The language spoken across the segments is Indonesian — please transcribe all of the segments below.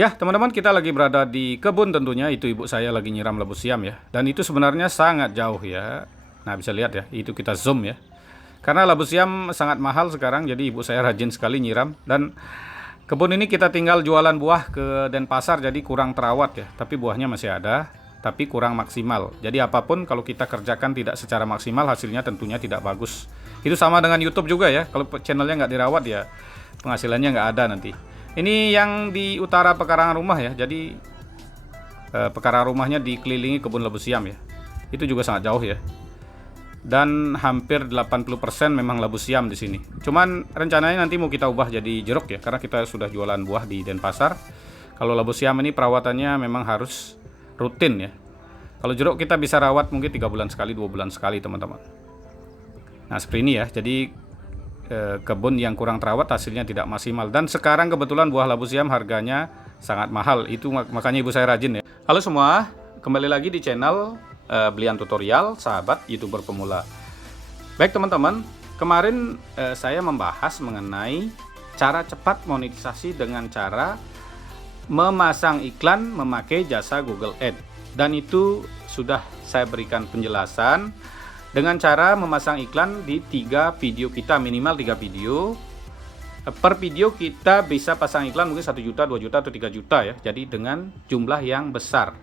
Ya, teman-teman, kita lagi berada di kebun tentunya. Itu ibu saya lagi nyiram labu siam ya. Dan itu sebenarnya sangat jauh ya. Nah, bisa lihat ya, itu kita zoom ya. Karena labu siam sangat mahal sekarang, jadi ibu saya rajin sekali nyiram. Dan kebun ini kita tinggal jualan buah ke Denpasar, jadi kurang terawat ya. Tapi buahnya masih ada, tapi kurang maksimal. Jadi apapun kalau kita kerjakan tidak secara maksimal, hasilnya tentunya tidak bagus. Itu sama dengan YouTube juga ya. Kalau channelnya nggak dirawat ya, penghasilannya nggak ada nanti. Ini yang di utara pekarangan rumah ya. Jadi pekarangan rumahnya dikelilingi kebun labu siam ya. Itu juga sangat jauh ya. Dan hampir 80% memang labu siam di sini. Cuman rencananya nanti mau kita ubah jadi jeruk ya, karena kita sudah jualan buah di Denpasar. Kalau labu siam ini perawatannya memang harus rutin ya. Kalau jeruk kita bisa rawat mungkin 3 bulan sekali, 2 bulan sekali teman-teman. Nah seperti ini ya. Jadi kebun yang kurang terawat hasilnya tidak maksimal. Dan sekarang kebetulan buah labu siam harganya sangat mahal. Itu makanya ibu saya rajin ya. Halo semua, kembali lagi di channel Belian Tutorial, sahabat YouTuber pemula. Baik teman-teman, kemarin saya membahas mengenai cara cepat monetisasi dengan cara memasang iklan memakai jasa Google Ads. Dan itu sudah saya berikan penjelasan dengan cara memasang iklan di 3 video kita, minimal 3 video. Per video kita bisa pasang iklan mungkin 1 juta, 2 juta, atau 3 juta ya. Jadi dengan jumlah yang besar.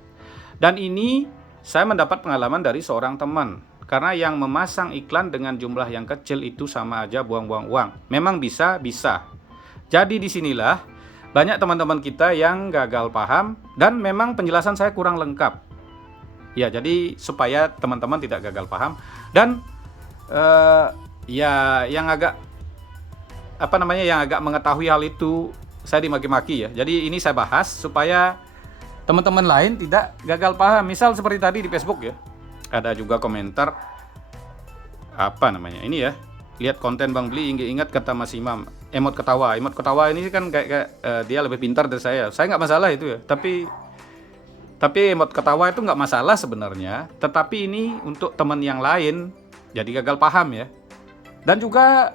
Dan ini saya mendapat pengalaman dari seorang teman. Karena yang memasang iklan dengan jumlah yang kecil itu sama aja buang-buang uang. Memang bisa. Jadi disinilah banyak teman-teman kita yang gagal paham. Dan memang penjelasan saya kurang lengkap. Ya, jadi supaya teman-teman tidak gagal paham. Dan ya yang agak yang agak mengetahui hal itu saya dimaki-maki ya. Jadi ini saya bahas supaya teman-teman lain tidak gagal paham. Misal seperti tadi di Facebook ya. Ada juga komentar ini ya. Lihat konten Bang Beli, ingat kata Mas Imam. Emot ketawa ini kan kayak dia lebih pintar dari saya. Saya nggak masalah itu ya. Tapi emot ketawa itu nggak masalah sebenarnya, tetapi ini untuk teman yang lain jadi gagal paham ya. Dan juga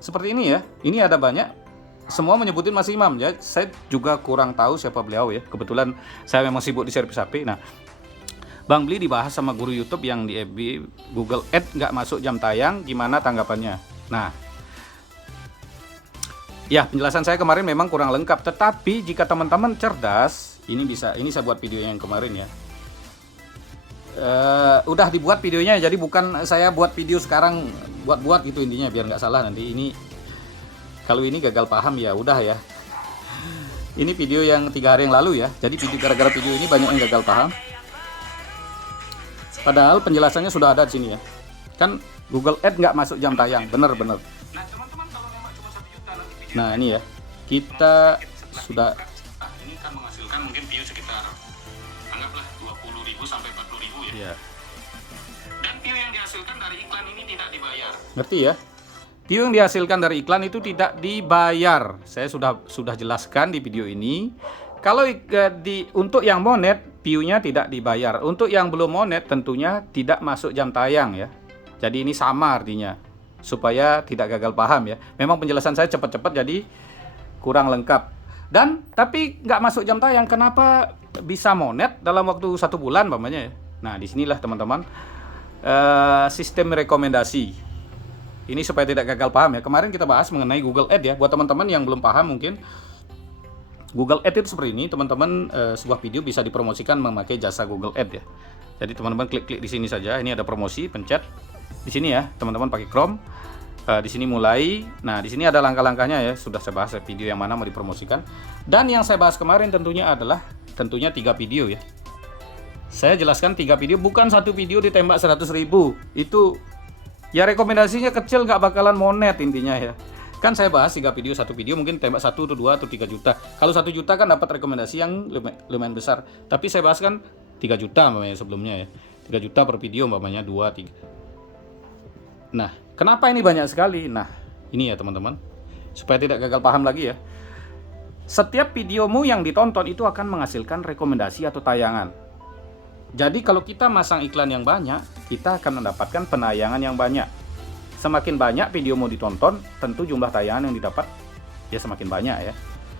seperti ini ya, ini ada banyak, semua menyebutin Mas Imam ya. Saya juga kurang tahu siapa beliau ya. Kebetulan saya memang sibuk di servis HP. Nah, Bang Beli dibahas sama guru YouTube yang di FB Google Ads nggak masuk jam tayang, gimana tanggapannya? Nah, ya penjelasan saya kemarin memang kurang lengkap, tetapi jika teman-teman cerdas, ini saya buat video yang kemarin ya. Udah dibuat videonya, jadi bukan saya buat video sekarang buat gitu intinya, biar nggak salah nanti. Ini kalau ini gagal paham ya udah ya. Ini video yang 3 hari yang lalu ya. Jadi gara-gara video ini banyak yang gagal paham. Padahal penjelasannya sudah ada di sini ya. Kan Google Ads nggak masuk jam tayang, bener. Nah teman-teman, kalau memang cuma 1 juta nanti. Nah ini ya, kita sudah. Ini kan menghasilkan mungkin view sekitar anggaplah 20.000 sampai 40.000 ya. Iya. Dan view yang dihasilkan dari iklan ini tidak dibayar. Ngerti ya? View yang dihasilkan dari iklan itu tidak dibayar. Saya sudah jelaskan di video ini. Kalau untuk yang monet, view-nya tidak dibayar. Untuk yang belum monet tentunya tidak masuk jam tayang ya. Jadi ini sama artinya. Supaya tidak gagal paham ya. Memang penjelasan saya cepat-cepat jadi kurang lengkap. Dan tapi nggak masuk jam tayang, kenapa bisa monet dalam waktu 1 bulan umpamanya ya. Nah disinilah teman-teman sistem rekomendasi ini supaya tidak gagal paham ya. Kemarin kita bahas mengenai Google Ads ya. Buat teman-teman yang belum paham mungkin Google Ads itu seperti ini teman-teman. Sebuah video bisa dipromosikan memakai jasa Google Ads ya. Jadi teman-teman klik di sini saja. Ini ada promosi, pencet di sini ya teman-teman pakai Chrome. Di sini mulai. Nah, di sini ada langkah-langkahnya ya. Sudah saya bahas video yang mana mau dipromosikan. Dan yang saya bahas kemarin tentunya 3 video ya. Saya jelaskan 3 video, bukan 1 video ditembak 100.000. Itu ya rekomendasinya kecil, nggak bakalan monet intinya ya. Kan saya bahas 3 video, 1 video mungkin tembak 1 atau 2 atau 3 juta. Kalau 1 juta kan dapat rekomendasi yang lumayan besar. Tapi saya bahas kan 3 juta umpamanya sebelumnya ya. 3 juta per video umpamanya 2, 3. Nah, kenapa ini banyak sekali? Nah, ini ya teman-teman. Supaya tidak gagal paham lagi ya. Setiap videomu yang ditonton itu akan menghasilkan rekomendasi atau tayangan. Jadi kalau kita masang iklan yang banyak, kita akan mendapatkan penayangan yang banyak. Semakin banyak videomu ditonton, tentu jumlah tayangan yang didapat ya semakin banyak ya.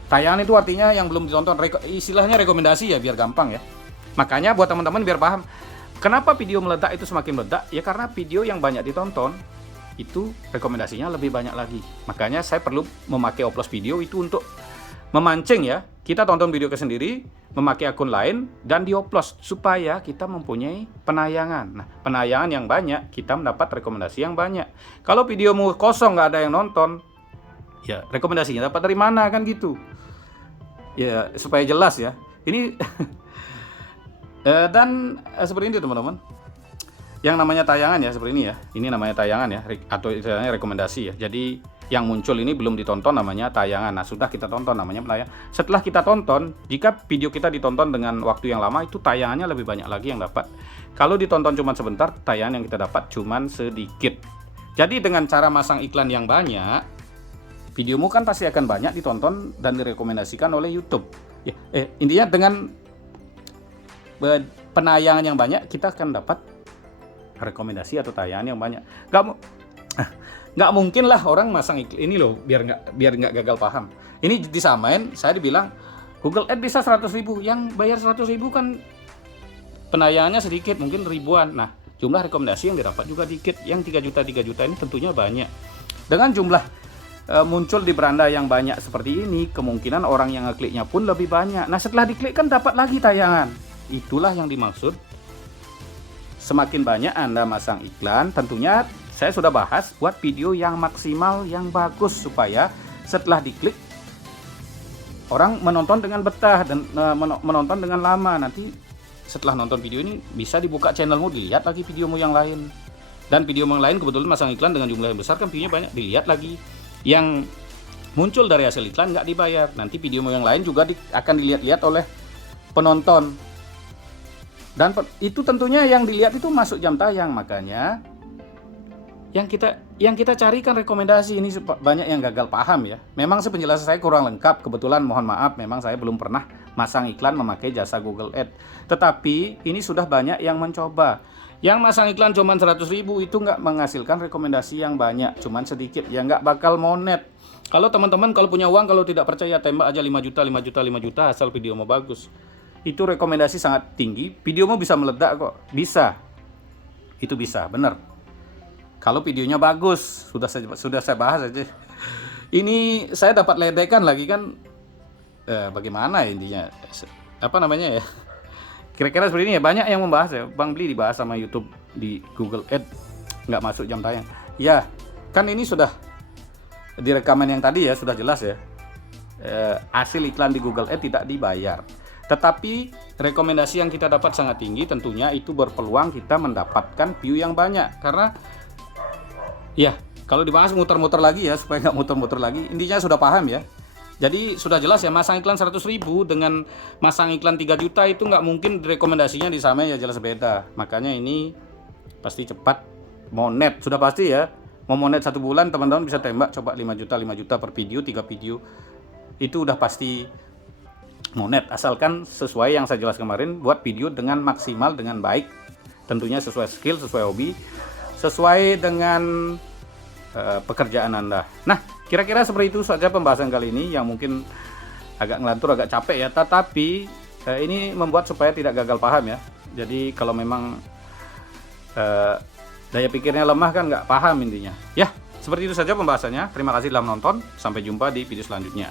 Tayangan itu artinya yang belum ditonton, istilahnya rekomendasi ya, biar gampang ya. Makanya buat teman-teman biar paham, kenapa video meledak itu semakin meledak? Ya karena video yang banyak ditonton itu rekomendasinya lebih banyak lagi. Makanya saya perlu memakai oplos video itu untuk memancing ya. Kita tonton video ke sendiri, memakai akun lain dan dioplos supaya kita mempunyai penayangan. Nah, penayangan yang banyak, kita mendapat rekomendasi yang banyak. Kalau videomu kosong nggak ada yang nonton, ya rekomendasinya dapat dari mana kan gitu. Ya supaya jelas ya. Ini dan seperti ini teman-teman. Yang namanya tayangan ya seperti ini ya. Ini namanya tayangan ya, atau istilahnya rekomendasi ya. Jadi yang muncul ini belum ditonton namanya tayangan. Nah, sudah kita tonton namanya penayangan. Setelah kita tonton, jika video kita ditonton dengan waktu yang lama, itu tayangannya lebih banyak lagi yang dapat. Kalau ditonton cuma sebentar, tayangan yang kita dapat cuma sedikit. Jadi dengan cara masang iklan yang banyak, videomu kan pasti akan banyak ditonton dan direkomendasikan oleh YouTube. Ya, intinya dengan penayangan yang banyak, kita akan dapat rekomendasi atau tayangan yang banyak. Nggak mungkin lah orang masang iklan ini loh, biar nggak gagal paham. Ini disamain, saya dibilang Google Ads bisa 100.000, yang bayar 100.000 kan penayangannya sedikit, mungkin ribuan. Nah, jumlah rekomendasi yang didapat juga dikit. Yang 3 juta ini tentunya banyak. Dengan jumlah muncul di beranda yang banyak seperti ini, kemungkinan orang yang ngekliknya pun lebih banyak. Nah, setelah diklik kan dapat lagi tayangan. Itulah yang dimaksud. Semakin banyak Anda masang iklan, tentunya saya sudah bahas buat video yang maksimal, yang bagus, supaya setelah diklik orang menonton dengan betah dan menonton dengan lama. Nanti setelah nonton video ini bisa dibuka channelmu, dilihat lagi videomu yang lain. Dan video yang lain kebetulan masang iklan dengan jumlah yang besar kan videonya banyak, dilihat lagi. Yang muncul dari hasil iklan nggak dibayar. Nanti videomu yang lain juga akan dilihat-lihat oleh penonton. Dan itu tentunya yang dilihat itu masuk jam tayang. Makanya yang kita carikan rekomendasi ini, banyak yang gagal paham ya. Memang penjelasan saya kurang lengkap, kebetulan mohon maaf, memang saya belum pernah masang iklan memakai jasa Google Ads. Tetapi ini sudah banyak yang mencoba. Yang masang iklan cuma 100.000 itu nggak menghasilkan rekomendasi yang banyak, cuman sedikit, ya nggak bakal monet. Kalau teman-teman kalau punya uang, kalau tidak percaya, tembak aja 5 juta asal video mau bagus. Itu rekomendasi sangat tinggi, videomu bisa meledak kok, bisa. Itu bisa, bener. Kalau videonya bagus, sudah saya bahas aja. Ini saya dapat ledekan lagi kan, bagaimana intinya? Apa namanya ya? Kira-kira seperti ini ya. Banyak yang membahas ya. Bang Bli dibahas sama YouTube di Google Ads, nggak masuk jam tayang. Ya, kan ini sudah di rekaman yang tadi ya, sudah jelas ya. Hasil iklan di Google Ads tidak dibayar. Tetapi rekomendasi yang kita dapat sangat tinggi, tentunya itu berpeluang kita mendapatkan view yang banyak. Karena ya, kalau dibahas muter-muter lagi ya, supaya nggak muter-muter lagi, intinya sudah paham ya. Jadi sudah jelas ya, masang iklan 100.000 dengan masang iklan 3 juta itu nggak mungkin rekomendasinya disamain ya, jelas beda. Makanya ini pasti cepat monet, sudah pasti ya. Mau monet 1 bulan teman-teman bisa tembak, coba 5 juta per video, 3 video. Itu udah pasti monet, asalkan sesuai yang saya jelaskan kemarin, buat video dengan maksimal, dengan baik. Tentunya sesuai skill, sesuai hobi, sesuai dengan pekerjaan Anda. Nah, kira-kira seperti itu saja pembahasan kali ini, yang mungkin agak ngelantur, agak capek ya, tetapi ini membuat supaya tidak gagal paham ya. Jadi kalau memang daya pikirnya lemah kan nggak paham intinya. Ya, seperti itu saja pembahasannya. Terima kasih telah menonton. Sampai jumpa di video selanjutnya.